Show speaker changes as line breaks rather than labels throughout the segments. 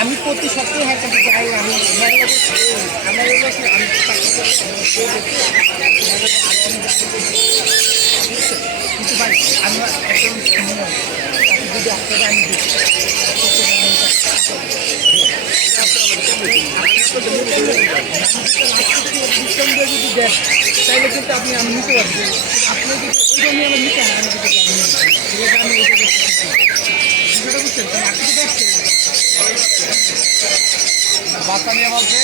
আমি প্রতি সপ্তাহে যাই আমি আমার আমি কিন্তু ভাই আমরা একদম যদি আপনারা আমি যদি দেন তাহলে কিন্তু আপনি আমি নিতে পারবেন আপনি যদি ওই জন্য আমার নিতে হয় না কিন্তু আমি। বুঝছেন আপনি তো দেখছেন
বাচ্চা নিয়ে বলছে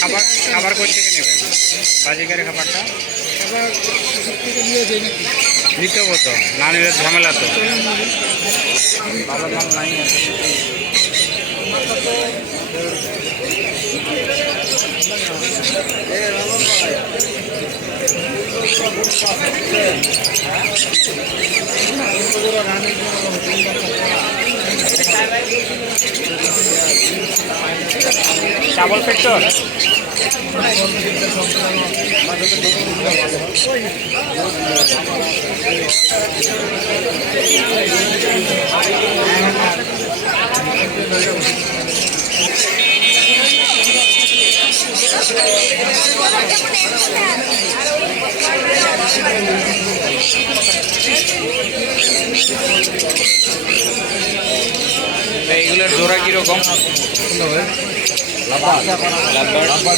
খাবার খাবার কোথা থেকে নেবেন? বাজিকারের খাবারটা? নিতে হতো না নিলে ঝামেলা তো। ভালো মাল নাই। ডাবল ফ্যাক্টর এইগুলোর জোড়া কীরকম?
আমার আমার